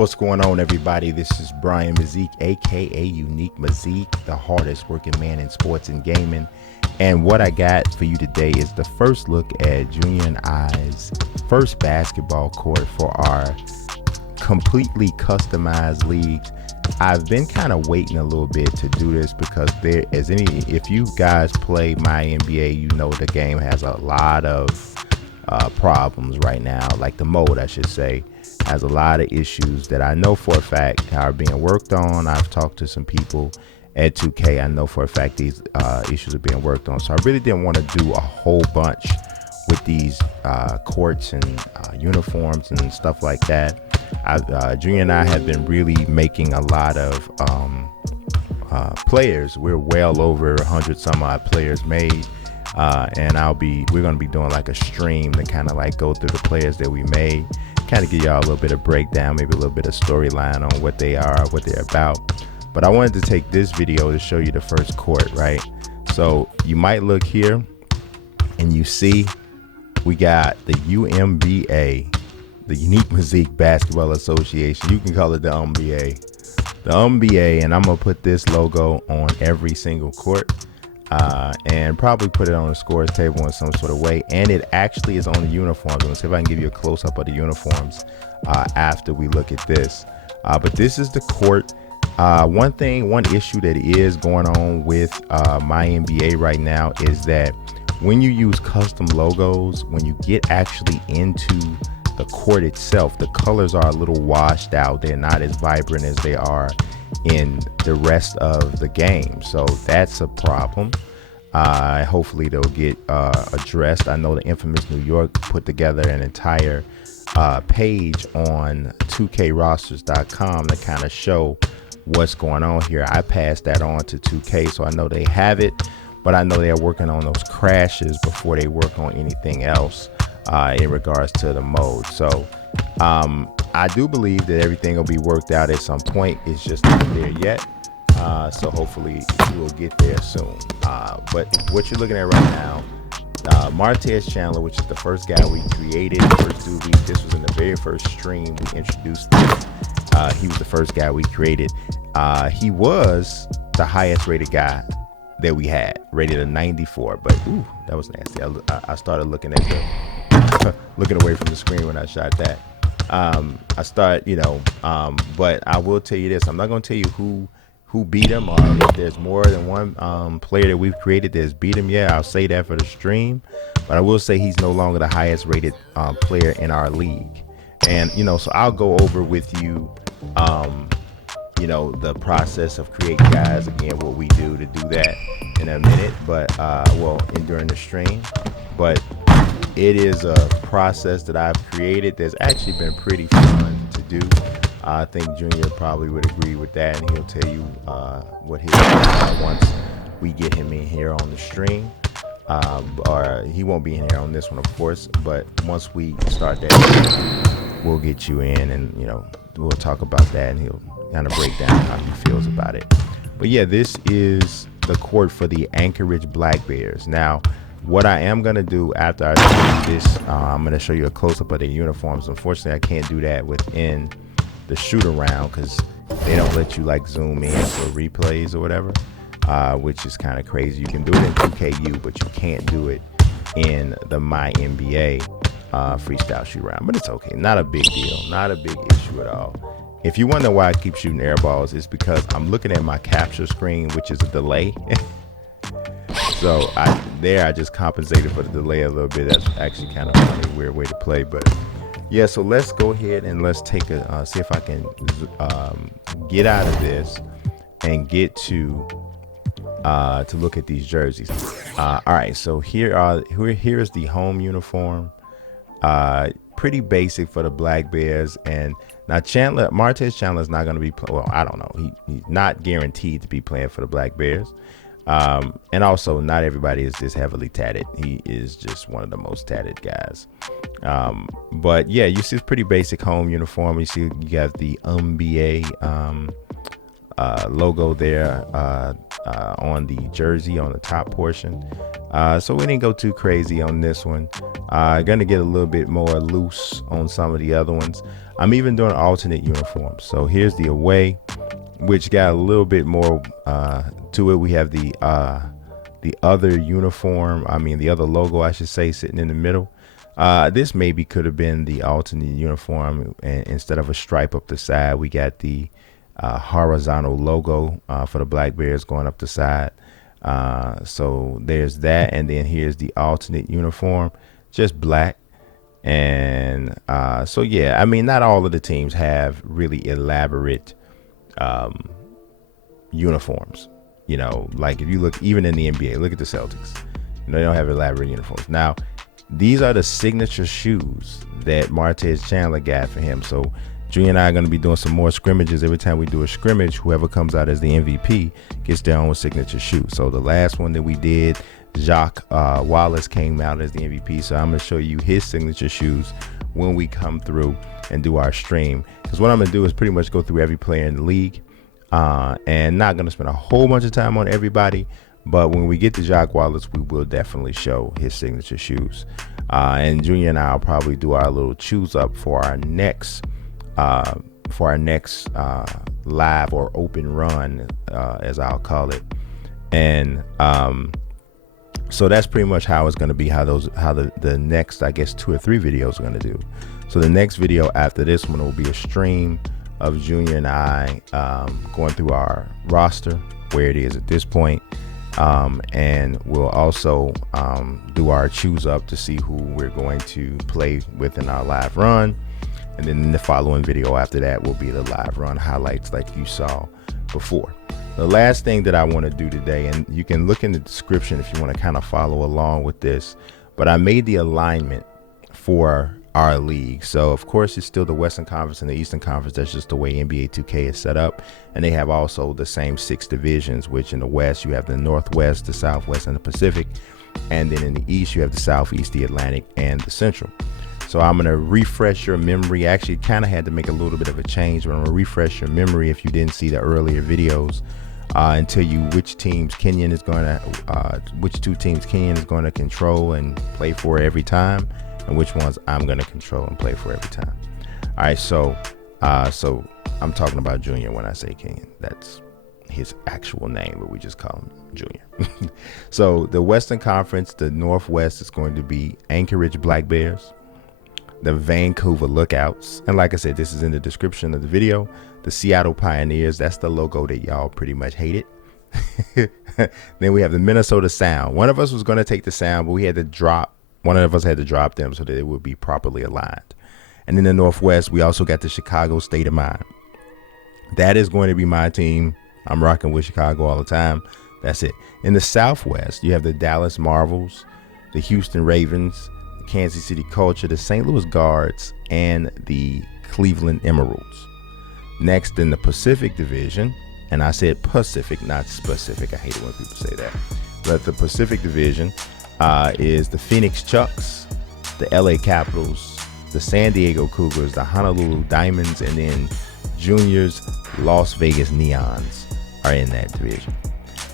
What's going on, everybody? This is Brian Mazique, aka Unique Mazique, the hardest working man in sports and gaming. And what I got for you today is the first look at Junior and I's first basketball court for our completely customized leagues. I've been kind of waiting a little bit to do this because if you guys play MyNBA, you know the game has a lot of problems right now, like the mode, I should say, has a lot of issues that I know for a fact are being worked on. I've talked to some people at 2K. I know for a fact these issues are being worked on. So I really didn't want to do a whole bunch with these courts and uniforms and stuff like that. Junior and I have been really making a lot of players. We're well over 100 some odd players made. And we're going to be doing like a stream to kind of like go through the players that we made, kind of give y'all a little bit of breakdown, maybe a little bit of storyline on what they are, what they're about. But I wanted to take this video to show you the first court, right? So you might look here and you see we got the UMBA, the Unique Mazique Basketball Association. You can call it the UMBA. The UMBA, and I'm going to put this logo on every single court. And probably put it on the scores table in some sort of way. And it actually is on the uniforms. I'm gonna see if I can give you a close-up of the uniforms after we look at this. But this is the court. One issue that is going on with MyNBA right now is that when you use custom logos, when you get actually into the court itself, the colors are a little washed out. They're not as vibrant as they are in the rest of the game. So that's a problem. Hopefully they'll get addressed. I know the infamous New York put together an entire page on 2krosters.com to kind of show what's going on here. I passed that on to 2K, so I know they have it, but I know they're working on those crashes before they work on anything else in regards to the mode. So I do believe that everything will be worked out at some point. It's just not there yet. So hopefully we'll get there soon. But what you're looking at right now, Martez Chandler, which is the first guy we created, this was in the very first stream we introduced this. He was the first guy we created. He was the highest rated guy that we had, rated a 94. But ooh, that was nasty. I started looking at looking away from the screen when I shot that. But I will tell you this. I'm not going to tell you who beat him, or if there's more than one player that we've created that's beat him. Yeah, I'll say that for the stream. But I will say he's no longer the highest rated player in our league. And, so I'll go over with you, the process of creating guys, again, what we do to do that in a minute, but, during the stream. But it is a process that I've created that's actually been pretty fun to do. I think Junior probably would agree with that, and he'll tell you what his once we get him in here on the stream. Or he won't be in here on this one, of course, but once we start that, we'll get you in, and we'll talk about that, and he'll kind of break down how he feels about it. But yeah, this is the court for the Anchorage Black Bears. Now, what I am going to do after I do this, I'm going to show you a close-up of their uniforms. Unfortunately, I can't do that within the shoot-around because they don't let you like zoom in for replays or whatever, which is kind of crazy. You can do it in 2KU, but you can't do it in the MyNBA freestyle shoot-around. But it's okay. Not a big deal. Not a big issue at all. If you wonder why I keep shooting air balls, it's because I'm looking at my capture screen, which is a delay. So I just compensated for the delay a little bit. That's actually kind of a funny, weird way to play. But yeah, so let's go ahead and let's take see if I can get out of this and get to look at these jerseys. All right, so here's the home uniform. Pretty basic for the Black Bears. And now Martez Chandler is not going to be well, I don't know. He's not guaranteed to be playing for the Black Bears. And also, not everybody is this heavily tatted. He is just one of the most tatted guys. But yeah, you see it's pretty basic home uniform. You see you got the MBA logo there. on the jersey on the top portion. So we didn't go too crazy on this one. Gonna get a little bit more loose on some of the other ones. I'm even doing alternate uniforms. So here's the away, which got a little bit more to it. We have the other uniform, the other logo, I should say, sitting in the middle. This maybe could have been the alternate uniform, and instead of a stripe up the side, we got the horizontal logo for the Black Bears going up the side. So there's that, and then here's the alternate uniform, just black. And so yeah, not all of the teams have really elaborate uniforms. Like if you look even in the NBA, look at the Celtics. They don't have elaborate uniforms. Now, these are the signature shoes that Martez Chandler got for him. So Junior and I are going to be doing some more scrimmages. Every time we do a scrimmage, whoever comes out as the MVP gets their own signature shoe. So the last one that we did, Jacques Wallace came out as the MVP. So I'm going to show you his signature shoes when we come through and do our stream. Because what I'm going to do is pretty much go through every player in the league. And not going to spend a whole bunch of time on everybody. But when we get to Jacques Wallace, we will definitely show his signature shoes. And Junior and I will probably do our little choose up for our next live or open run, as I'll call it. And so that's pretty much how it's going to be, how the next, I guess, 2 or 3 videos are going to do. So the next video after this one will be a stream of Junior and I going through our roster, where it is at this point. And we'll also do our choose up to see who we're going to play with in our live run. And then the following video after that will be the live run highlights like you saw before. The last thing that I want to do today, and you can look in the description if you want to kind of follow along with this, but I made the alignment for our league. So of course it's still the Western Conference and the Eastern Conference. That's just the way NBA 2K is set up. And they have also the same 6 divisions, which in the West you have the Northwest, the Southwest, and the Pacific. And then in the East you have the Southeast, the Atlantic, and the Central. So I'm going to refresh your memory. I actually kind of had to make a little bit of a change, but I'm going to refresh your memory if you didn't see the earlier videos, and tell you which teams Kenyon is going to, which 2 teams Kenyon is going to control and play for every time, and which ones I'm going to control and play for every time. All right, so I'm talking about Junior when I say Kenyon. That's his actual name, but we just call him Junior. So the Western Conference, the Northwest is going to be Anchorage Black Bears, the Vancouver Lookouts, and like I said, this is in the description of the video, the Seattle Pioneers. That's the logo that y'all pretty much hated. Then we have the Minnesota Sound. One of us was going to take the Sound, but one of us had to drop them so that it would be properly aligned. And in the Northwest, we also got the Chicago State of Mind. That is going to be my team. I'm rocking with Chicago all the time. That's it. In the Southwest, you have the Dallas Marvels, the Houston Ravens, the Kansas City Culture, the St. Louis Guards, and the Cleveland Emeralds. Next, in the Pacific Division, and I said Pacific, not specific. I hate it when people say that. But the Pacific Division is the Phoenix Chucks, the LA Capitals, the San Diego Cougars, the Honolulu Diamonds, and then Junior's Las Vegas Neons are in that division.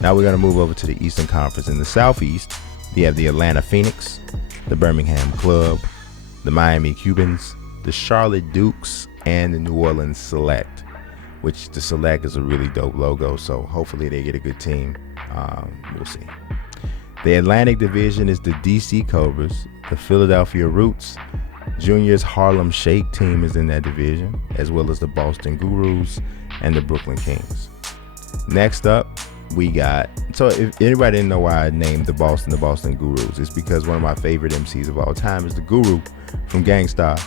Now we're going to move over to the Eastern Conference. In the Southeast, you have the Atlanta Phoenix, the Birmingham Club, the Miami Cubans, the Charlotte Dukes, and the New Orleans Select, which the Select is a really dope logo, so hopefully they get a good team. We'll see. The Atlantic Division is the DC Cobras, the Philadelphia Roots. Junior's Harlem Shake team is in that division, as well as the Boston Gurus and the Brooklyn Kings. Next up, we got, so if anybody didn't know why I named the Boston Gurus, it's because one of my favorite MCs of all time is the Guru from Gang Starr,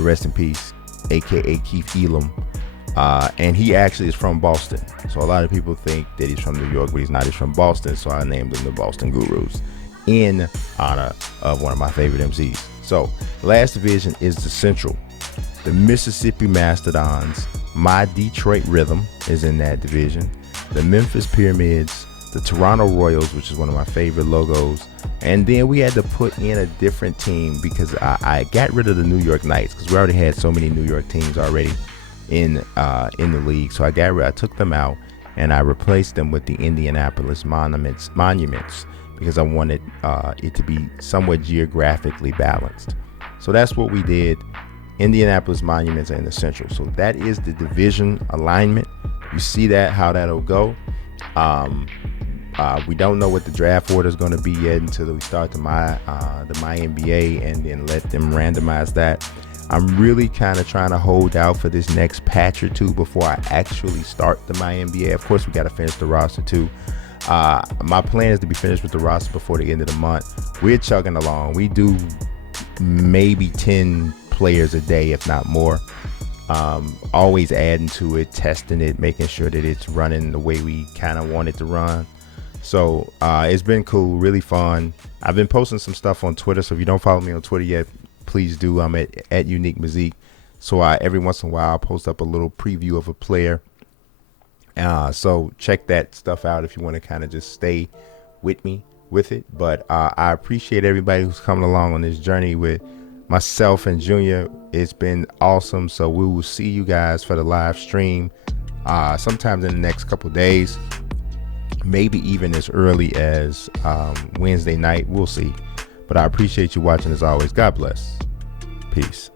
rest in peace, aka Keith Elam. And he actually is from Boston. So a lot of people think that he's from New York, but he's not. He's from Boston. So I named him the Boston Gurus in honor of one of my favorite MCs. So last division is the Central. The Mississippi Mastodons, My Detroit Rhythm is in that division. The Memphis Pyramids, the Toronto Royals, which is one of my favorite logos. And then we had to put in a different team because I got rid of the New York Knights because we already had so many New York teams already in the league. So I took them out and I replaced them with the Indianapolis Monuments because I wanted it to be somewhat geographically balanced. So that's what we did. Indianapolis Monuments are in the Central. So that is the division alignment. You see that, how that'll go. We don't know what the draft order is going to be yet until we start the MyNBA and then let them randomize that. I'm really kind of trying to hold out for this next patch or two before I actually start the MyNBA. Of course, we got to finish the roster too. My plan is to be finished with the roster before the end of the month. We're chugging along. We do maybe 10 players a day, if not more. Always adding to it, testing it, making sure that it's running the way we kind of want it to run. So it's been cool, really fun. I've been posting some stuff on Twitter, so if you don't follow me on Twitter yet, please do. I'm at Unique Mazique. So every once in a while I'll post up a little preview of a player. So check that stuff out if you want to kind of just stay with me with it. But I appreciate everybody who's coming along on this journey with myself and Junior. It's been awesome. So we will see you guys for the live stream sometime in the next couple days, maybe even as early as Wednesday night. We'll see. But I appreciate you watching as always. God bless. Peace.